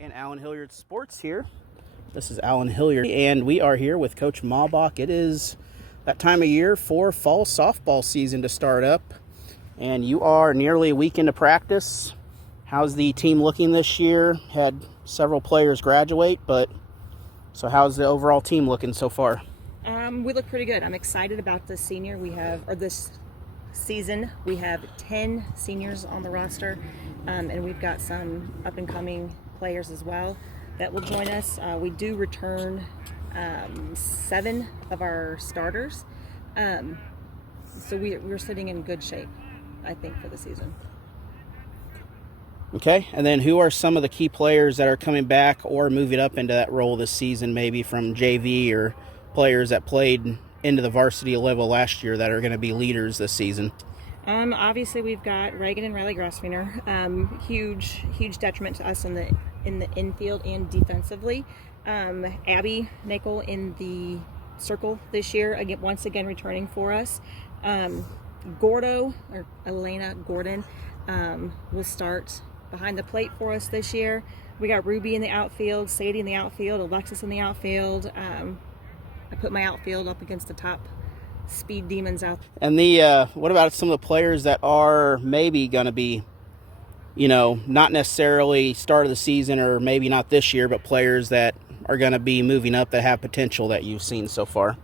And Allen Hilliard Sports here. This is Allen Hilliard, and we are here with Coach Malbach. It is that time of year for fall softball season to start up, and you are nearly a week into practice. How's the team looking this year? Had several players graduate, so how's the overall team looking so far? We look pretty good. I'm excited about this season. We have 10 seniors on the roster, and we've got some up-and-coming players as well that will join us. We do return 7 of our starters, so we're sitting in good shape, I think, for the season. Okay, and then who are some of the key players that are coming back or moving up into that role this season, maybe from JV or players that played into the varsity level last year that are going to be leaders this season? Obviously, we've got Reagan and Riley Grassfinger, huge detriment to us in the infield and defensively. Abby Nickel in the circle this year, once again returning for us. Elena Gordon will start behind the plate for us this year. We got Ruby in the outfield, Sadie in the outfield, Alexis in the outfield. I put my outfield up against the top speed demons out. And what about some of the players that are maybe going to be, not necessarily start of the season or maybe not this year, but players that are going to be moving up that have potential that you've seen so far?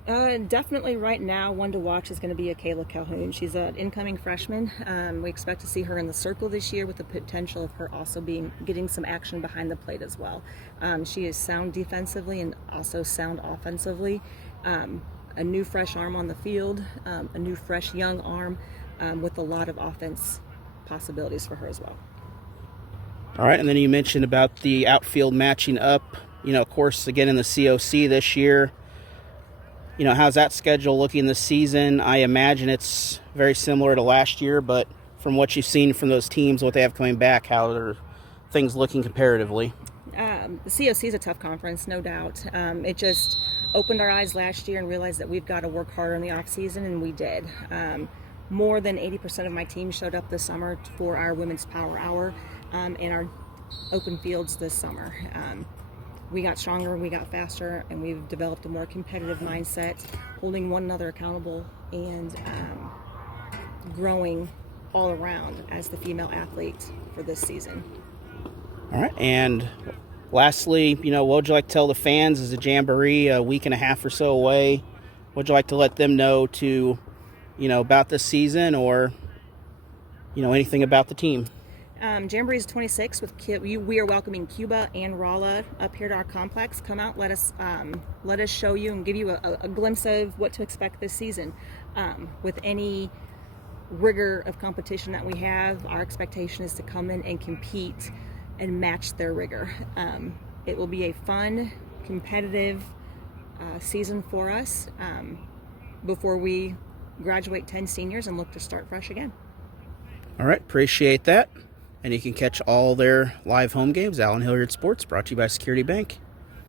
Definitely right now, one to watch is going to be Kayla Calhoun. She's an incoming freshman. We expect to see her in the circle this year with the potential of her also getting some action behind the plate as well. She is sound defensively and also sound offensively. A new fresh arm on the field, a new fresh young arm with a lot of offense possibilities for her as well. All right, and then you mentioned about the outfield matching up. Of course, again in the COC this year. How's that schedule looking this season? I imagine it's very similar to last year, but from what you've seen from those teams, what they have coming back, how are things looking comparatively? The COC is a tough conference, no doubt. It just opened our eyes last year and realized that we've got to work harder in the off season, and we did. More than 80% of my team showed up this summer for our Women's Power Hour in our open fields this summer. We got stronger, we got faster, and we've developed a more competitive mindset, holding one another accountable and growing all around as the female athlete for this season. All right, and lastly, what would you like to tell the fans as a Jamboree a week and a half or so away? What would you like to let them know about this season or, anything about the team? Jamboree is 26 we are welcoming Cuba and Rolla up here to our complex. Come out, let us show you and give you a glimpse of what to expect this season. With any rigor of competition that we have, our expectation is to come in and compete and match their rigor. It will be a fun, competitive season for us before we graduate 10 seniors and look to start fresh again. All right, appreciate that. And you can catch all their live home games, Allen Hilliard Sports, brought to you by Security Bank.